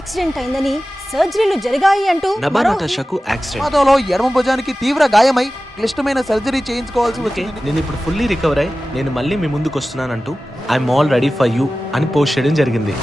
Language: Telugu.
యాక్సిడెంట్ అయిందని, సర్జరీలు జరిగాయి అంటూ నభా నటాషాకు యాక్సిడెంట్. ప్రమాదంలో ఎడమ భుజానికి తీవ్ర గాయమై క్లిష్టమైన సర్జరీ చేయించుకోవాల్సి వచ్చింది. నేను ఇప్పుడు ఫుల్లీ రికవర్ అయ్యి నేను మళ్ళీ మీ ముందుకు వస్తున్నానంటూ I'm all ready for you అని పోస్ట్ చేయడం జరిగింది.